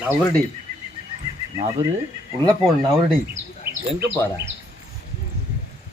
நவருடி. நவரு? உள்ளே போகணும் நவருடி. எங்கே போகிற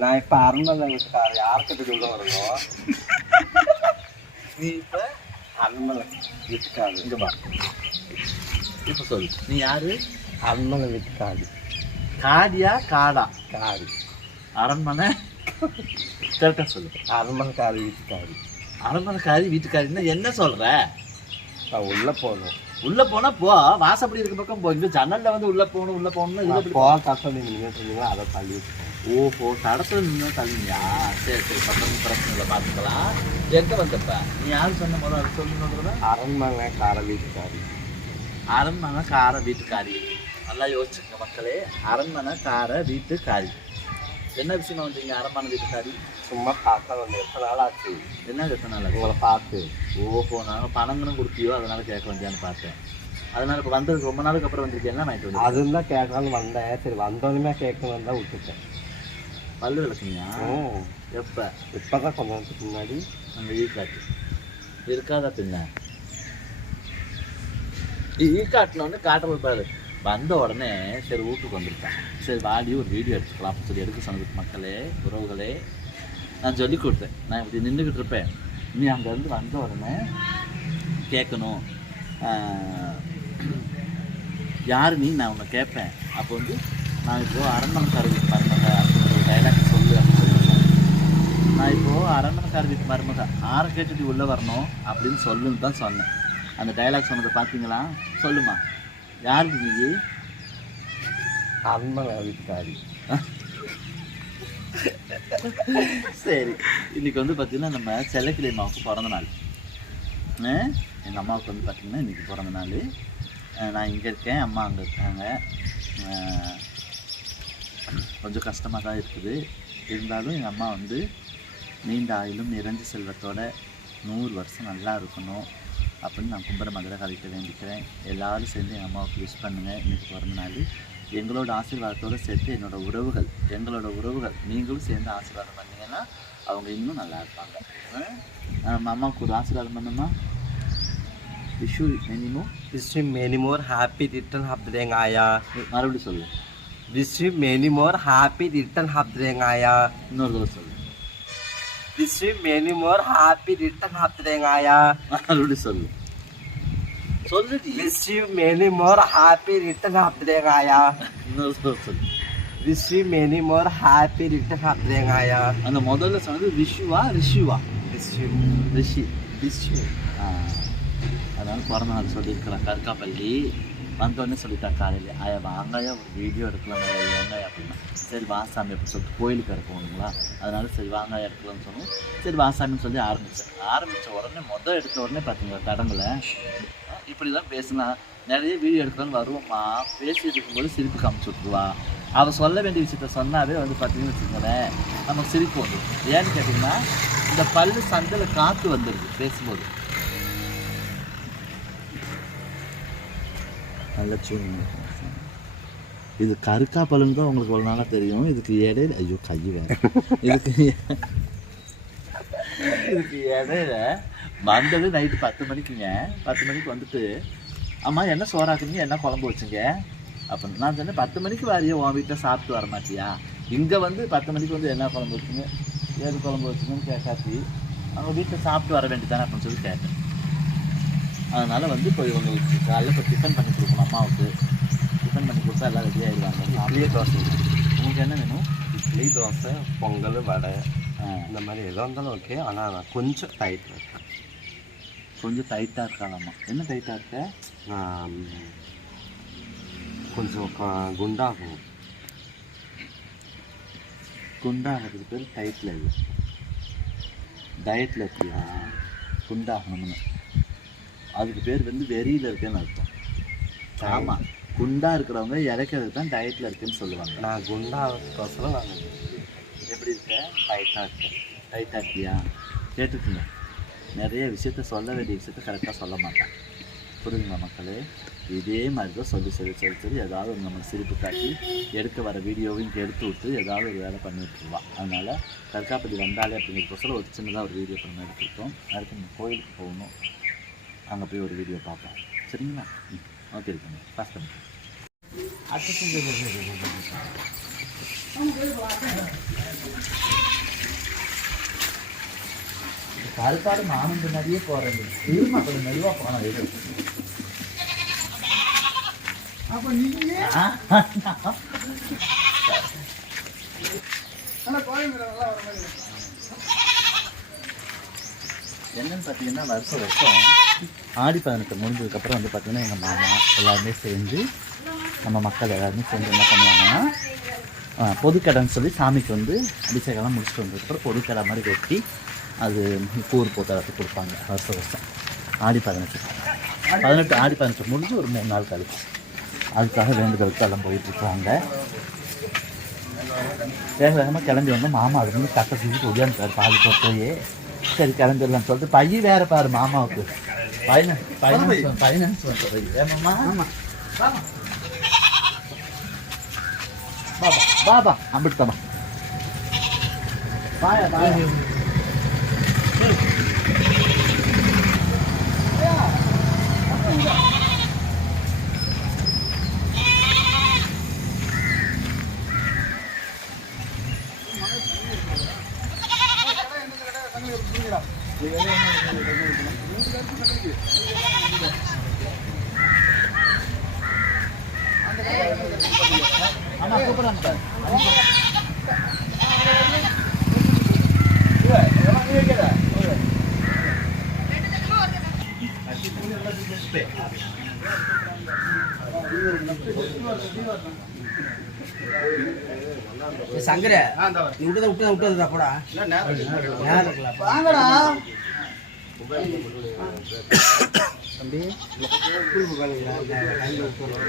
நான் இப்போ அரண்மனை வீட்டுக்கார யார்கிட்ட உள்ள வரணும் நீ இப்போ அரண்மனை வீட்டுக்காரு இங்கே பா இப்போ சொல்லு. நீ யாரு? அருண்மலை வீட்டுக்காரு காடியா காடா? காடு. அரண்மனை கரெக்டாக சொல்லு. அரண்மனைக்கார வீட்டுக்காரு. அரண்மனைக்காரி வீட்டுக்காரின்னா என்ன சொல்கிற நான் உள்ளே போகணும் உள்ள போனா போ வாசப்படி இருக்க பக்கம் போ. இங்க ஜன்னல்ல வந்து உள்ள போகணும் உள்ள போகணும்னு இதுல போக கஷ்டம் நீங்கள் சொன்னீங்க அதை தள்ளி ஓஹோ தடத்துல நின்று தள்ளினியா? சரி சரி பக்கம் பிரச்சனை இல்லை பார்த்துக்கலாம் எங்க வந்தப்ப? நீ யாரு சொன்ன போதும் அதை சொல்லணுன்றத அரண்மனைக்கார வீட்டுக்காரு. அரண்மனை கார வீட்டுக்காரி. நல்லா யோசிச்சுங்க மக்களே அரண்மனை கார வீட்டுக்காரி. என்ன விஷயமா வந்தீங்க அரண்மனை வீட்டுக்காரி? சும்மா பார்த்தா வந்து எத்தனை நாள் ஆச்சு என்ன எத்தனை உங்களை பார்த்து ஓஹோ நாங்கள் பணங்களும் கொடுத்தியோ? அதனால கேட்க வந்தியான்னு பார்த்தேன். அதனால இப்போ வந்ததுக்கு ரொம்ப நாளுக்கு அப்புறம் வந்திருக்கேன். வந்து அதுவும் தான் கேட்கலான்னு வந்தேன். சரி வந்தோடனே கேட்கணும் தான் விட்டுட்டேன். பல்லு விளக்குனியா ம் எப்போ? இப்போ தான் கொஞ்ச நேரத்துக்கு முன்னாடி. அங்கே ஈக்காட்டு. இருக்காதா பின்ன? ஈக்காட்டினோடனே காட்டுறது பாரு. வந்த உடனே சரி வீட்டுக்கு வந்திருக்கேன். சரி வாடி ஒரு வீடியோ எடுத்துக்கலாம். சொல்லி எடுக்க சொன்னதுக்கு மக்களே உறவுகளே நான் சொல்லி கொடுத்தேன். நான் இப்படி நின்றுக்கிட்டு இருப்பேன் நீ அங்கேருந்து வந்த உடனே கேட்கணும். யார் நீ? நான் உன்னை கேட்பேன். அப்போ வந்து நான் இப்போ அரண்மனைக்கார வீட்டு மருமக அப்படின்னு ஒரு டைலாக் சொல்லு அப்படின்னு. நான் இப்போ அரண்மனைக்கார வீட்டு மருமக ஆரை கேட்டுட்டு உள்ளே வரணும் அப்படின்னு சொல்லுன்னு தான் சொன்னேன். அந்த டைலாக் சொன்னதை பார்த்தீங்களா சொல்லுமா. யாருக்கு நீ? அரண்மனை வீட்டுக்காரி சரி. இன்னைக்கு வந்து பார்த்தீங்கன்னா நம்ம செல்லக்கிளி அம்மாவுக்கு பிறந்த நாள். எங்கள் அம்மாவுக்கு வந்து பார்த்தீங்கன்னா இன்னைக்கு பிறந்த நாள். நான் இங்கே இருக்கேன் அம்மா அங்கே இருக்காங்க. கொஞ்சம் கஷ்டமாக தான் இருக்குது. இருந்தாலும் எங்கள் அம்மா வந்து நீண்ட ஆயிலும் நிறைஞ்ச செல்வத்தோட நூறு வருஷம் நல்லா இருக்கணும் அப்படின்னு நான் கும்பர மதுரை கழிக்க வேண்டிக்கிறேன். எல்லாரும் சேர்ந்து எங்கள் அம்மாவுக்கு விஷ் பண்ணுங்கள் இன்னைக்கு பிறந்த நாள். எங்களோட ஆசீர்வாதத்தோடு சேர்த்து என்னோட உறவுகள் எங்களோட உறவுகள் நீங்களும் சேர்ந்து ஆசீர்வாதம் பண்ணீங்கன்னா அவங்க இன்னும் நல்லா இருப்பாங்க. அம்மாவுக்கு ஒரு ஆசீர்வாதம் பண்ணுமா? Vishu Wish you many more happy return of the day ஆயா மறுபடியும் சொல்லு. You many more happy return of the day ஆயா இன்னொரு தடவை சொல்லு. You many more happy return of the day ஆயா மறுபடியும் சொல்லு. The day ஆயா இன்னொரு தடவை சொல்லு Wish you many more happy return of the day ஆயா அந்த முதல்ல சொன்னது விஷுவா ரிஷுவா Wish you Rishi wish you. ஆ, அதனால பிறந்த நாள் சொல்லியிருக்கிறேன் கற்காப்பள்ளி வந்தோடனே சொல்லிட்டா காலையில் ஆயா வாங்காயா ஒரு வீடியோ எடுக்கலாம் வாங்காயா அப்படின்னா சரி வாசாமி அப்படின்னு சொல்லிட்டு கோயிலுக்கு வர போகணுங்களா அதனால சரி வாங்காயா எடுக்கலாம்னு சொன்னோம் சரி வாசாமின்னு சொல்லி ஆரம்பித்தேன் ஆரம்பித்த உடனே மொதல் எடுத்த உடனே பார்த்தீங்களா தடங்களை இப்படி தான் பேசினா நிறைய வீடியோ எடுக்கலாம்னு வருவோம்மா. பேசிட்டு இருக்கும்போது சிரிப்பு காமிச்சு விட்ருவா அவள் சொல்ல வேண்டிய விஷயத்த சொன்னாவே வந்து பார்த்தீங்கன்னு வச்சுக்கோங்களேன் நமக்கு சிரிப்பு வந்துடும் ஏன்னு கேட்டிங்கன்னா இந்த பல்லு சந்தில் காற்று வந்துடுது பேசும்போது. நல்ல சூழ்நிலை. இது கருக்கா பல்லுன்னு தான் உங்களுக்கு ஒரு நாளாக தெரியும். இதுக்கு இடையில ஐயோ கை வேற. இதுக்கு இதுக்கு இடையில வந்தது நைட்டு பத்து மணிக்குங்க. பத்து மணிக்கு வந்துட்டு அம்மா என்ன சோறாக்குறீங்க என்ன குழம்பு வச்சுங்க? அப்படின்னு நான் சொன்னேன் பத்து மணிக்கு வாரியா உன் வீட்டில் சாப்பிட்டு வர மாட்டியா? இங்கே வந்து பத்து மணிக்கு வந்து என்ன குழம்பு வச்சுங்க? ஏது குழம்பு வச்சுங்கன்னு கேட்காத்தி அவங்க வீட்டில் சாப்பிட்டு வர வேண்டியதானே அப்படின்னு சொல்லி கேட்டேன். அதனால் வந்து இப்போ இவங்களுக்கு காலையில் இப்போ டிஃபன் பண்ணி கொடுக்கணும் அம்மாவுக்கு. டிஃபன் பண்ணி கொடுத்தா எல்லாம் ரெடி ஆகிடுவாங்க இட்லி தோசை. உங்களுக்கு என்ன வேணும்? இட்லி தோசை பொங்கல் வடை இந்த மாதிரி எதாக இருந்தாலும் ஓகே ஆனால் நான் கொஞ்சம் டைட் கொஞ்சம் டைட்டாக இருக்காங்கம்மா என்ன டைட்டாக இருக்க? கொஞ்சம் குண்டாகும் குண்டாகிறதுக்கு பேர் டைட்டில் இல்லை. டயட்டில் இருக்கியா? குண்டாகணும்னு. அதுக்கு பேர் வந்து வெறியில் இருக்கேன்னு அர்த்தம். ஆமாம் குண்டா இருக்கிறவங்க இறக்கிறது தான் டயட்டில் இருக்குன்னு சொல்லுவாங்க. நான் குண்டாகிறதுக்கோசரம் நான் எப்படி இருக்க? டைட்டாக இருக்கேன் டைட்டாக இருக்கியா? கேட்டுக்குங்க. நிறைய விஷயத்த சொல்ல வேண்டிய விஷயத்த கரெக்டாக சொல்ல மாட்டேன். புரியுதுங்களா மக்களே? இதே மாதிரி தான் சொல்லி சொல்லி சொல்லி சொல்லி ஏதாவது ஒரு நமக்கு சிரிப்பு காட்டி எடுக்க வர வீடியோவையும் இங்கே எடுத்து விட்டு ஏதாவது ஒரு வேலை பண்ணி அதனால் தற்காப்பதி வந்தாலே அப்படிங்கிறதுக்கோசரம் ஒரு சின்னதாக ஒரு வீடியோ பண்ண எடுத்துக்கிட்டோம். அடுத்து நம்ம கோயிலுக்கு போகணும். அங்கே போய் ஒரு வீடியோ பார்ப்போம் சரிங்களா? ம். ஓகே இருக்குங்க பாஸ் பண்ணி கருப்பாடு நானும் பின்னாடியே போகிறேன் இருமா கொஞ்சம் மெதுவாக போனோம் எது அப்ப நீங்க. என்னன்னு பார்த்தீங்கன்னா வருஷம் வருஷம் ஆடி பதினெட்டு முடிஞ்சதுக்கப்புறம் வந்து பார்த்தீங்கன்னா எங்கள் மாமா எல்லாருமே சேர்ந்து நம்ம மக்கள் எல்லாருமே சேர்ந்து என்ன பண்ணுவாங்கன்னா பொதுக்கடைன்னு சொல்லி சாமிக்கு வந்து அபிஷேகம்லாம் முடிச்சுட்டு வந்ததுக்கப்புறம் பொதுக்கடை மாதிரி வெட்டி அது கூறு போத்தரத்துக்கு கொடுப்பாங்க. வருஷம் வருஷம். ஆடி பதினெட்டு பதினெட்டு ஆடி பதினெட்டு முடிஞ்சு ஒரு மூணு நாள் கழிச்சு. அதுக்காக வேண்டுதலுக்கு எல்லாம் போயிட்டு இருக்காங்க. வேக வேகமாக கிளம்பி வந்தோம். மாமா அது வந்து கட்டை தூக்கிட்டு ஒடியாந்துட்டார் பாதி போட்டோயே சரி கிளம்பிடலாம்னு சொல்லிட்டு பைய வேற பாரு மாமாவுக்கு. ஃபைனான்ஸ் ஃபைனான்ஸ் ஃபைனான்ஸ் பண்ணுற பைய ஏமாம்மா பாபா பாபா அம்பிடுத்தம்மா பாயா பாயா சங்கர நீ விட்டதை விட்டதை விட்டதுடா போடா. வாங்கடா. தம்பி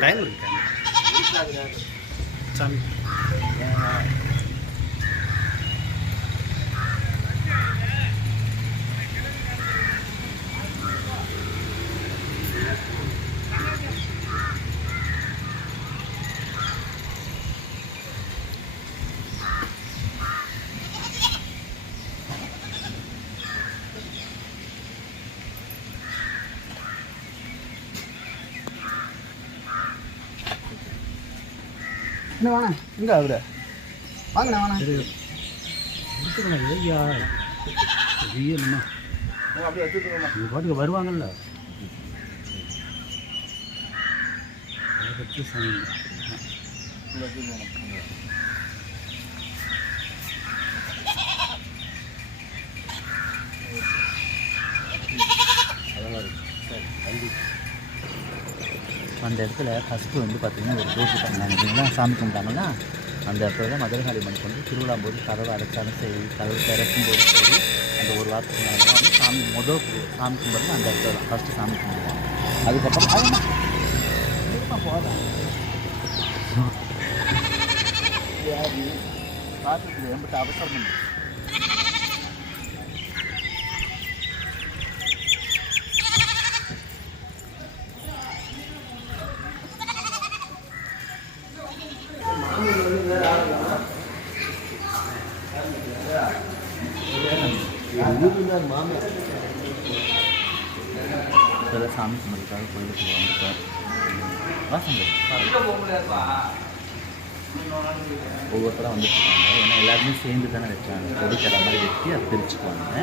டைம் விட்டு டைம் இருக்கு என்ன வேணா? இங்கே அவரு வாங்கண்ணா வேணா. ஐயா ஐயம்மா அப்படியே பாட்டுக்கு வருவாங்கல்ல. அதை பற்றி அந்த இடத்துல ஃபஸ்ட்டு வந்து பார்த்தீங்கன்னா ஒரு கோஷி பண்ணாங்க. இல்லைங்களா சாமி கும்பிட்டாங்கன்னா அந்த இடத்துல தான் மதுரகாளி மணிக்கு வந்து திருவிழா போது கதவை அடைச்சாலும் சரி கதவு திறக்கும் போது சரி அந்த ஒரு வாரத்துக்கு மேலே வந்து சாமி முதல் சாமி கும்பிட்றது அந்த இடத்துல தான். ஃபஸ்ட்டு சாமி கும்பிடுவோம் அதுக்கப்புறம் போதும் பார்த்துட்டு ரொம்ப அவசரம் இல்லை. சாமி கும்பிட்றதுக்காக கோயிலுக்கு வந்துட்டோம். ஒவ்வொருத்தராக வந்துட்டு ஏன்னா எல்லாருமே சேர்ந்து தானே வச்சாங்க கொடிக்கடை மாதிரி வெட்டி அதை பிரிச்சுக்குவாங்க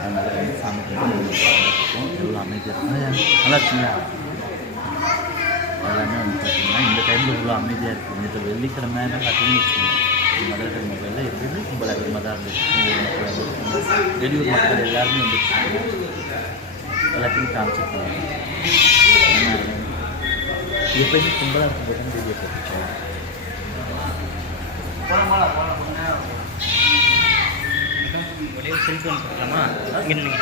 அதனால வந்து சாமி கும்பிட்டு எவ்வளோ அமைதியாக நல்லா இருக்குங்களா எல்லாமே வந்து பார்த்தீங்கன்னா இந்த டைமில் இவ்வளோ அமைதியாக இருக்குது இந்த வெள்ளிக்கிழமை பார்த்தீங்கன்னு வச்சுக்கோங்க. மதுரை மொபைலில் எப்பயுமே கும்பல் அதிகமாக தான் இருந்துச்சு ஊர் மக்கள் வந்து வெளியூர் மக்கள் எல்லாருமே வந்துருக்காங்க எல்லாத்தையும் காமிச்சிருக்காங்க எப்பயுமே கும்பலாக இருக்கும்போது தான் வீடியோ போட்டுருக்கோம் ஒரே செல்ஃபி ஒன்று போடலாமா இங்கே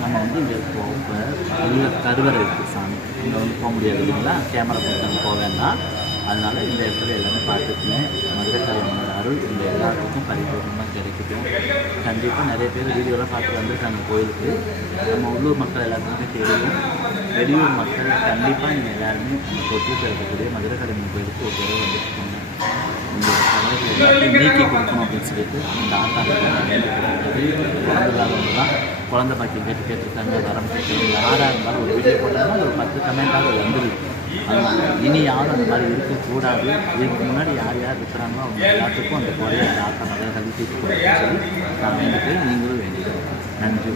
நம்ம வந்து இங்கே போக உள்ள கருவறை இருக்குது சாமி. இங்கே வந்து போக முடியாது இல்லைங்களா? கேமரா போட்டு நம்ம போக வேண்டாம். அதனால் இந்த இடத்துல எல்லாமே பார்த்துக்குங்க. மதுரக்காரியம்மனோட அருள் இந்த எல்லாத்துக்கும் பரிபூர்ணமாக கிடைக்கட்டும். கண்டிப்பாக நிறைய பேர் வீடியோலாம் பார்த்து வந்திருக்காங்க கோயிலுக்கு. நம்ம உள்ளூர் மக்கள் எல்லாத்துக்குமே தெரியும். வெளியூர் மக்கள் கண்டிப்பாக நீங்கள் எல்லாருமே நம்ம தொட்டில் இருக்கக்கூடிய மதுரை கோயிலுக்கு ஒரு தடவை வந்துருக்கோங்க. உங்களோட கவலைகள் எல்லாத்தையும் நீக்கி கொடுக்கணும் அப்படின்னு சொல்லிட்டு இந்த ஆத்தாங்க குழந்தை பாக்கி கேட்டு கேட்டிருக்காங்க. வரம் கேட்குறாங்க யாராக இருந்தாலும் ஒரு வீடியோ போட்டாங்கன்னா ஒரு பத்து கமெண்ட்டாக வந்துருக்கு அதனால இனி யாரும் அந்த மாதிரி இருக்கக்கூடாது. இதுக்கு முன்னாடி யார் யார் இருக்கிறாங்களோ அவங்க எல்லாத்துக்கும் அந்த குறையை ஆத்தா நல்லா கல்வி தீர்த்து சொல்லி நான் வேண்டிக்கிறேன் நீங்களும் வேண்டிக்கிறேன் நன்றி.